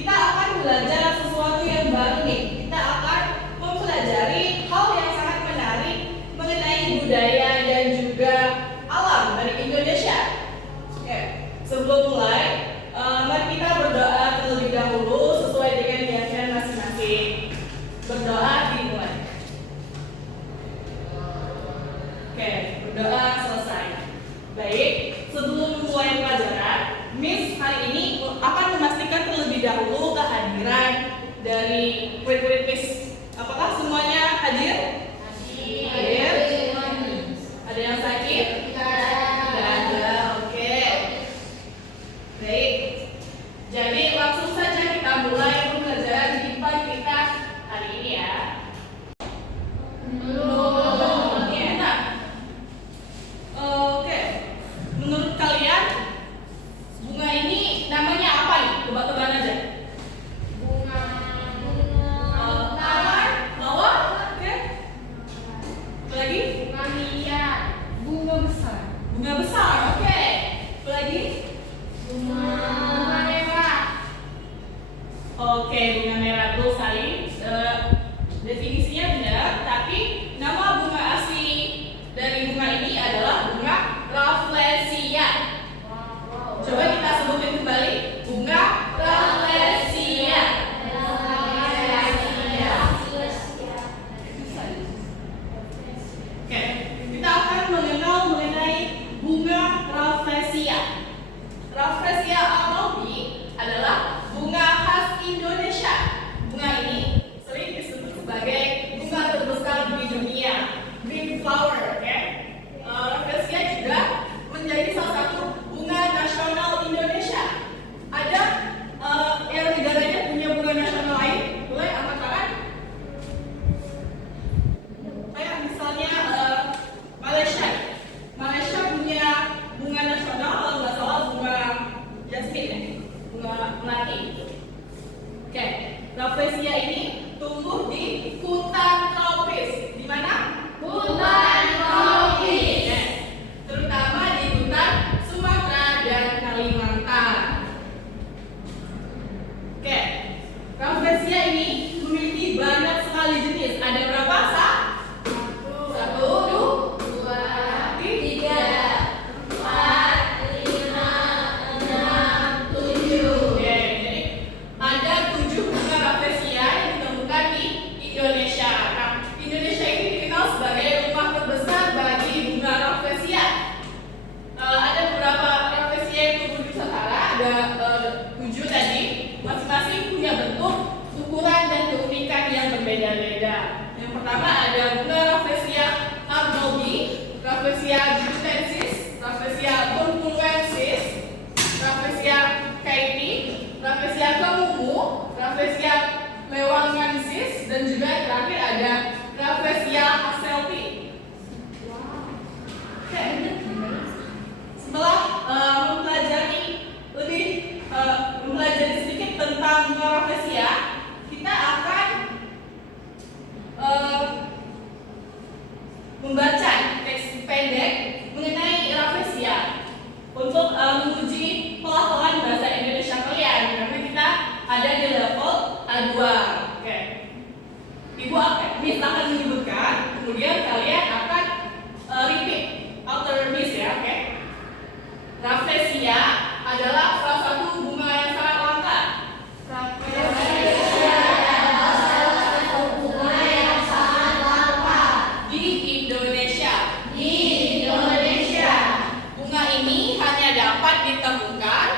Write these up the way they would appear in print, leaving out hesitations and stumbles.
kita akan belajar sesuatu yang baru nih. Kita akan mempelajari hal yang sangat menarik mengenai budaya dan juga alam dari Indonesia. Oke, sebelum mulai, mari kita berdoa terlebih dahulu sesuai dengan keyakinan masing-masing. Berdoa dimulai. Oke, berdoa selesai. Baik, sebelum mulai pelajaran, Miss hari ini akan memastikan terlebih dahulu kehadiran dari murid-murid Miss. Apakah semuanya hadir? Hadir. Ada yang sakit? Tidak ada. Oke. Baik. Jadi langsung saja kita mulai pembelajaran IPA kita hari ini ya. Oke. Menurut kalian bunga ini namanya apa nih? Tebak-tebakan aja. Mawar? Oke. Apa lagi? Bunga besar. Oke. Apa lagi? Oke, bunga merah tuh sekali. Definisinya benar, tapi nama bunga asli dari bunga ini adalah bunga Rafflesia. Coba kita sebutin kembali, bunga Rafflesia. Oke, kita akan mengenal mengenai bunga Rafflesia. Rafflesia arnoldii adalah bunga khas Indonesia. Bunga ini sering disebut sebagai bunga terbesar di dunia, green flower. Oke, Rafflesia juga menjadi salah satu bunga nasional Indonesia. Ada yang negaranya punya bunga nasional lain? Boleh angkat tangan. Kayak misalnya Malaysia. Malaysia punya bunga nasional, kalau nggak salah bunga jasmine ya, bunga melati. Oke, Rafflesia ini tumbuh di hutan tropis. Di mana? Hutan tropis. Yes. Terutama di hutan Sumatera dan Kalimantan. Oke, Rafflesia ini memiliki banyak sekali jenis. Ada berapa? Satu, dua, tiga, 4, 5, 6, 7. Oke, jadi ada 7 bunga Rafflesia yang ditemukan di Indonesia. Nah, Indonesia ini dikenal sebagai rumah terbesar bagi bunga Rafflesia. Ada beberapa Rafflesia yang tumbuh di Nusantara, ada 7 tadi. Masing-masing punya bentuk, ukuran, dan keunikan yang berbeda-beda. Yang pertama ada bunga Rafflesia arnoldii, Rafflesia gutensis, Rafflesia bonpulensis, Rafflesia kaini, Rafflesia kemumu, Rafflesia lewangensis, dan juga terakhir ada Rafflesia hasselti. Oke. Setelah mempelajari sedikit tentang bunga Rafflesia, kita akan membaca teks pendek mengenai Rafflesia untuk menguji pelafalan bahasa Indonesia kalian, karena kita ada di level A2. Oke. Ibu Miss akan menyebutkan, kemudian kalian akan repeat after Miss ya. Oke. Rafflesia adalah salah satu bunga yang sangat langka. Rafflesia adalah salah satu bunga yang sangat langka di Indonesia. Bunga ini hanya dapat ditemukan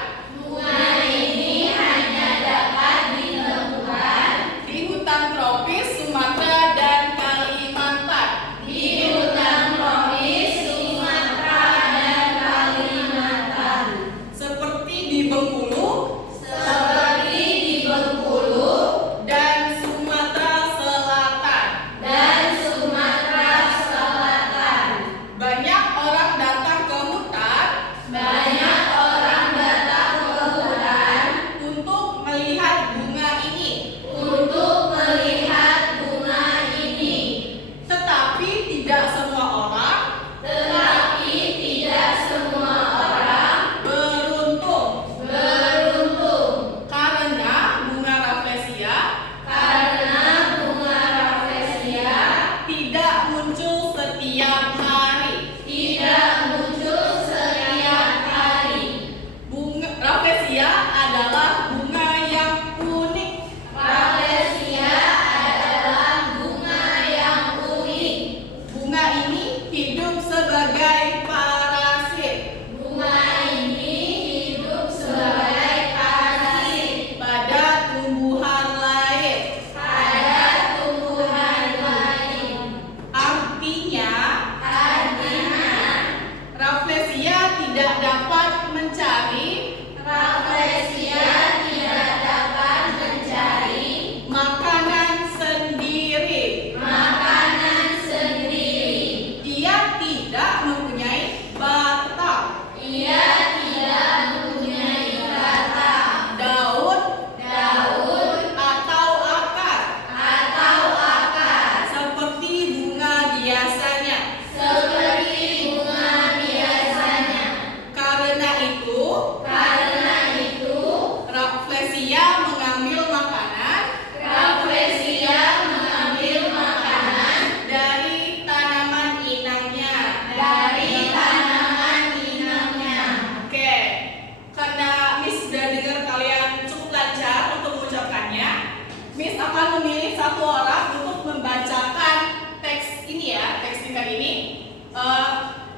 satu orang untuk membacakan teks ini ya, teks singkat ini.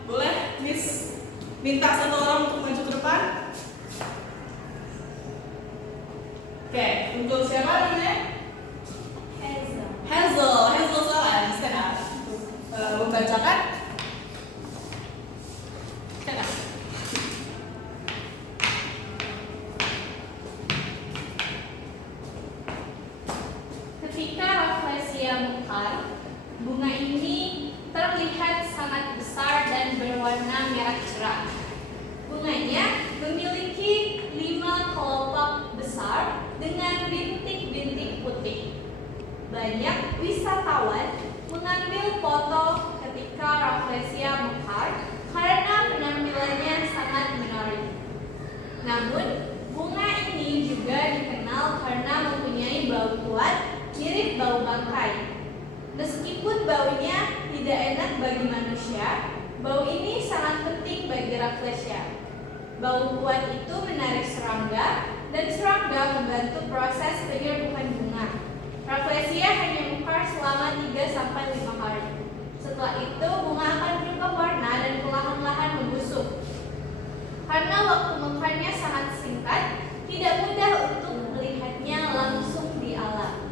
Boleh Miss minta satu orang untuk maju ke depan? Oke, untuk siapa namanya? Hazel Solan, stand up. Membacakan. Stand up. Ketika Rafflesia mekar, bunga ini terlihat sangat besar dan berwarna merah cerah. Bunganya memiliki 5 kelopak besar dengan bintik-bintik putih. Banyak wisatawan mengambil foto ketika Rafflesia mekar karena penampilannya sangat menarik. Namun, bunga ini juga dikenal karena mempunyai bau kuat mirip bau bangkai. Meskipun baunya tidak enak bagi manusia, bau ini sangat penting bagi Rafflesia. Bau kuat itu menarik serangga, dan serangga membantu proses penyerbukan bunga. Rafflesia hanya mekar selama 3-5 hari. Setelah itu, bunga akan berubah warna dan perlahan-lahan membusuk. Karena waktu mekarnya sangat singkat, tidak mudah untuk melihatnya langsung di alam.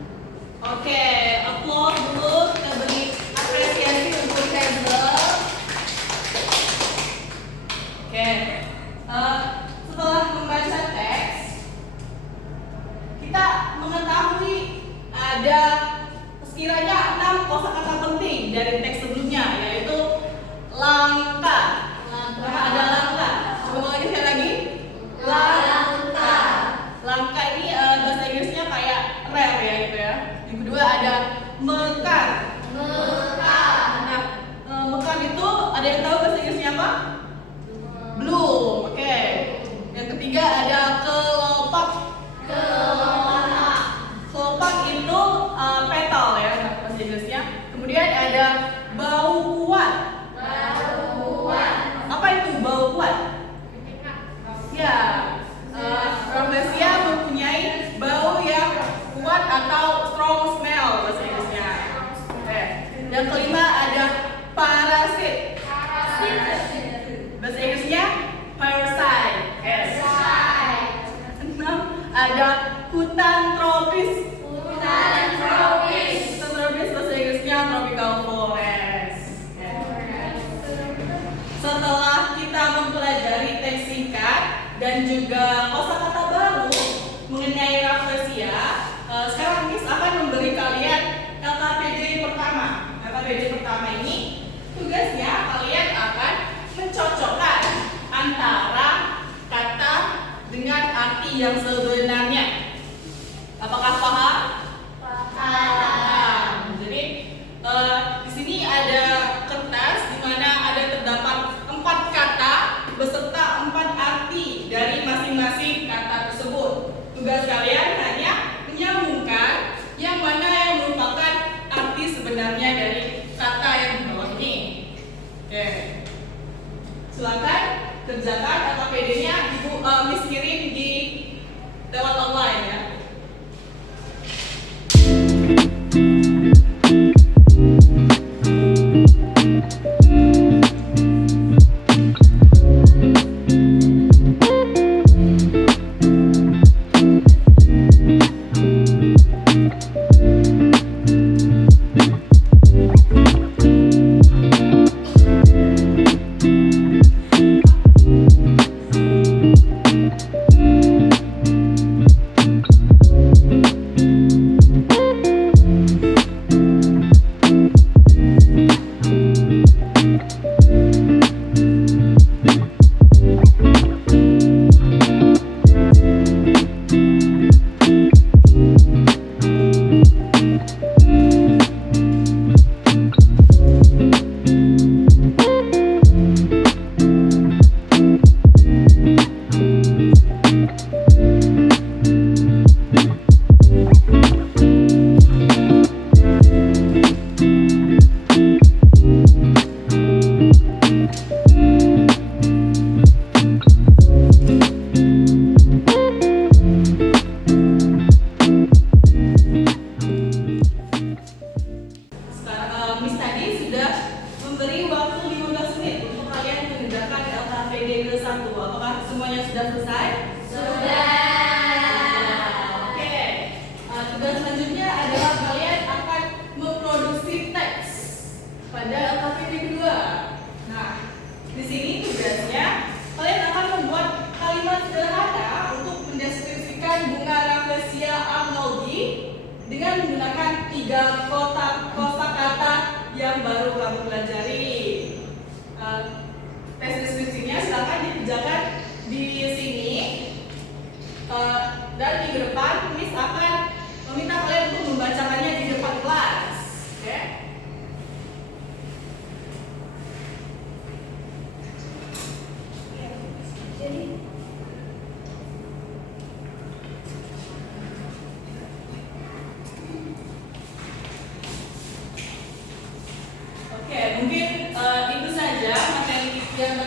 Oke, applause dulu, kita beri apresiasi untuk Hazel. Oke, setelah membaca teks, kita mengetahui ada sekiranya 6 kosakata penting dari teks sebelumnya, yaitu langka. Ada langka. Coba lagi sekali lagi. Langka. Langka ini bahasa Inggrisnya kayak rare ya gitu ya. Yang kedua ada mekar. Nah, mekar itu ada yang tahu bahasa Inggrisnya apa? Bloom. Oke. Yang ketiga ada kelopak. Kelopak itu petal ya bahasa Inggrisnya. Kemudian ada bau kuat. Apa itu bau kuat? Ya, Rafflesia mempunyai bau yang kuat atau strong smell bahasa Inggrisnya. Yang kelima ada parasit. Bahasa Inggrisnya parasite. Enam ada hutan tropis. Hutan tropis bahasa Inggrisnya tropical forest. Setelah kita mempelajari teks singkat dan juga kosakata baru mengenai Rafflesia, sekarang Miss akan memberi kalian LKPD pertama. LKPD pertama ini tugasnya kalian akan mencocokkan antara kata dengan arti yang sebenarnya. Apakah paham? Paham. Jadi di sini ada kertas di mana ada terdapat 4 kata beserta 4 arti dari masing-masing kata tersebut. Tugas kalian hanya menyambungkan yang mana yang merupakan arti sebenarnya dari kata yang di bawah ini. Oke. Silakan kerjakan LKPD-nya Ibu Miss kirim di lewat online ya. dengan menggunakan 3 kosakata yang baru kamu pelajari. Tes deskripsinya silakan dikerjakan di sini. Dan minggu depan Miss akan meminta kalian untuk membacakannya di depan kelas. Oke? Oke, mungkin itu saja materi yang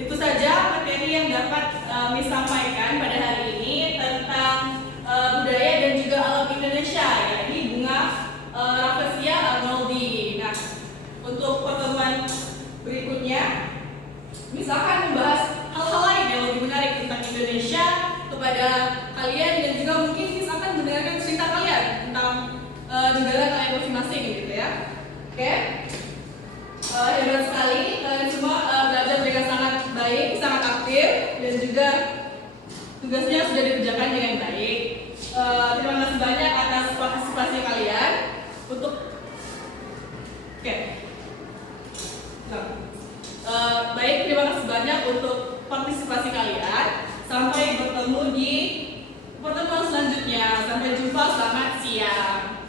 itu saja materi yang dapat Miss sampaikan pada hari ini tentang budaya dan juga alam Indonesia, yakni bunga Rafflesia arnoldii. Nah, untuk pertemuan berikutnya, Miss akan membahas hal-hal lain yang lebih menarik tentang Indonesia kepada kalian, dan juga mungkin Miss akan mendengarkan cerita kalian tentang negara kalian masing-masing gitu ya. Oke? Hebat sekali, kalian semua belajar dengan sangat baik, sangat aktif, dan juga tugasnya sudah dikerjakan dengan baik. Terima kasih banyak atas partisipasi kalian untuk baik, terima kasih banyak untuk partisipasi kalian. Sampai bertemu di pertemuan selanjutnya. Sampai jumpa, selamat siang.